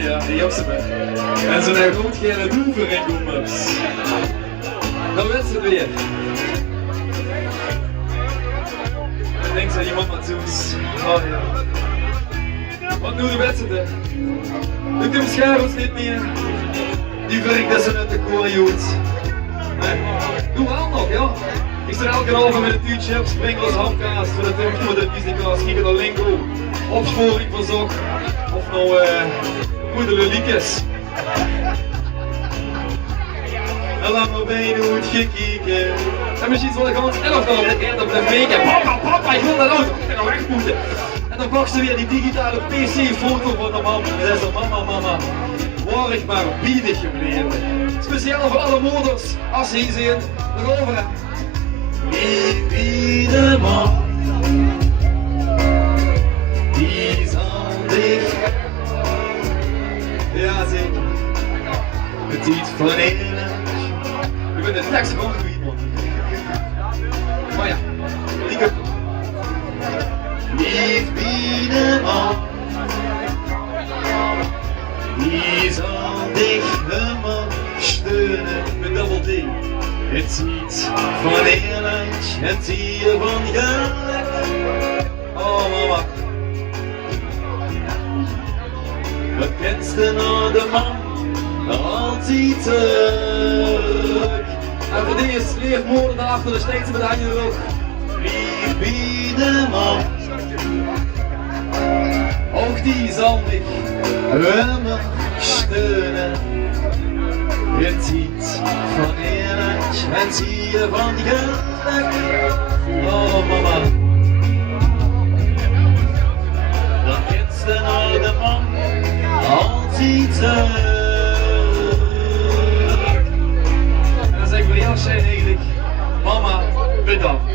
Ja, die Jopse ben. En zo'n groot gele doever in Goemers. Dan weet ze het weer. Ik denk dat iemand met zoens. Oh ja. Wat nu de wedstrijd? Nu kunnen schaars niet meer. Die werkt dat ze uit de koor joet. Nee. Doe wel nog, ja. Ik sta elke halve met een tuutje op springels, hamkaas, voor de tempo voor de Disneykaas, kieken naar lingo, opsporing van zok, of nou goede leliekes. En laat maar bij hoe het gekeken. En misschien zal ik gewoon 11 op het eind op de weken. Papa, ik wil dat auto, ik ga nou weg moeten. En dan pakt ze weer die digitale PC-foto van de man. En dan zegt mama, waar ik maar biedig gebleven. Speciaal voor alle moeders, als ze hier zijn, nog over. Wie man, die zal dich. Ja zeker, het iets van eerlijk. Ik ben de tekst gewoon kwijt man. Maar ja, die kunt toch. Niet wie de man, die zal dich helemaal steunen met dubbel D. Het ziet van eerlijk, het hier van geluk. Oh mama. Wat kentste nou de man, altijd terug. En voor die is leermoorden daarachter de steeds met aan je rug. Lief wie de man, ook die zal mich helemaal steunen. Het ziet van eerlijk, het zie je van geluk. Oh mama. Dan kent de oude man altijd terug. En dan zeg ik voor jou eigenlijk, mama bedankt.